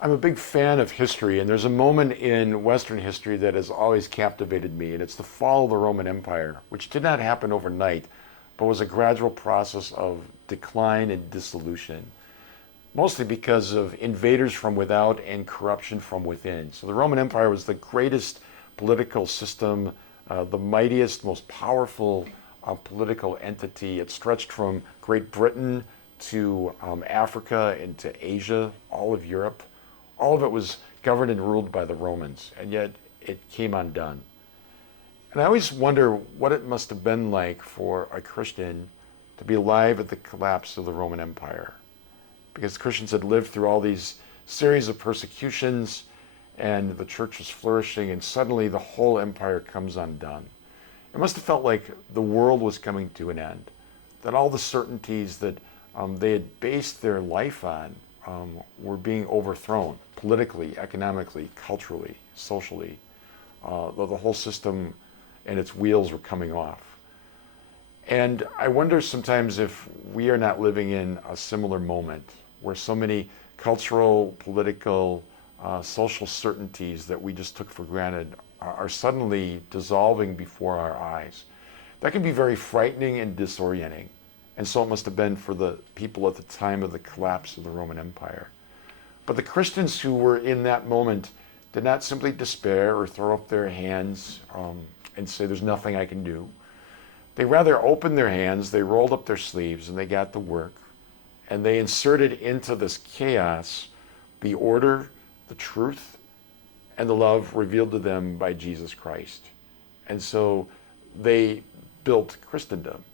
I'm a big fan of history, and there's a moment in Western history that has always captivated me, and it's the fall of the Roman Empire, which did not happen overnight, but was a gradual process of decline and dissolution, mostly because of invaders from without and corruption from within. So the Roman Empire was the greatest political system, the mightiest, most powerful political entity. It stretched from Great Britain to Africa into Asia, all of Europe. All of it was governed and ruled by the Romans, and yet it came undone. And I always wonder what it must have been like for a Christian to be alive at the collapse of the Roman Empire. Because Christians had lived through all these series of persecutions, and the church was flourishing, and suddenly the whole empire comes undone. It must have felt like the world was coming to an end, that all the certainties that they had based their life on were being overthrown politically, economically, culturally, socially. The whole system and its wheels were coming off. And I wonder sometimes if we are not living in a similar moment where so many cultural, political, social certainties that we just took for granted are suddenly dissolving before our eyes. That can be very frightening and disorienting. And so it must have been for the people at the time of the collapse of the Roman Empire. But the Christians who were in that moment did not simply despair or throw up their hands and say, there's nothing I can do. They rather opened their hands, they rolled up their sleeves, and they got to work. And they inserted into this chaos the order, the truth, and the love revealed to them by Jesus Christ. And so they built Christendom.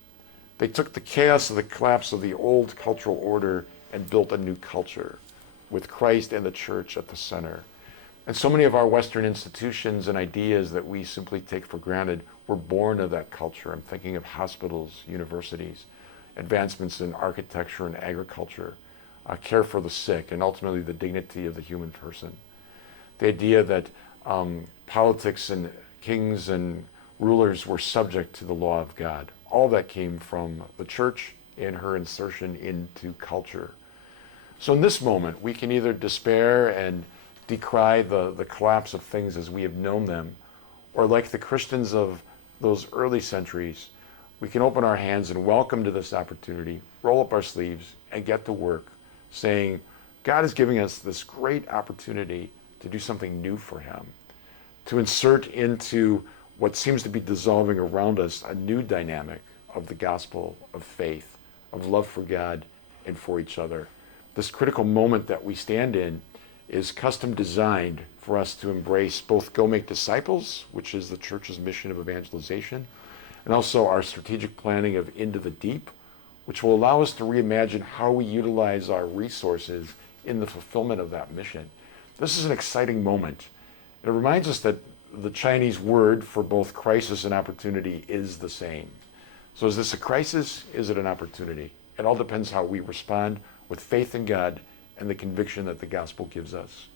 They took the chaos of the collapse of the old cultural order and built a new culture with Christ and the church at the center. And so many of our Western institutions and ideas that we simply take for granted were born of that culture. I'm thinking of hospitals, universities, advancements in architecture and agriculture, care for the sick, and ultimately the dignity of the human person. The idea that politics and kings and rulers were subject to the law of God. All that came from the church and her insertion into culture. So in this moment, we can either despair and decry the collapse of things as we have known them, or like the Christians of those early centuries, we can open our hands and welcome to this opportunity, roll up our sleeves, and get to work, saying, God is giving us this great opportunity to do something new for him, to insert into what seems to be dissolving around us a new dynamic of the gospel of faith, of love for God and for each other. This critical moment that we stand in is custom designed for us to embrace both Go Make Disciples, which is the church's mission of evangelization, and also our strategic planning of Into the Deep, which will allow us to reimagine how we utilize our resources in the fulfillment of that mission. This is an exciting moment. It reminds us that the Chinese word for both crisis and opportunity is the same. So is this a crisis? Is it an opportunity? It all depends how we respond with faith in God and the conviction that the gospel gives us.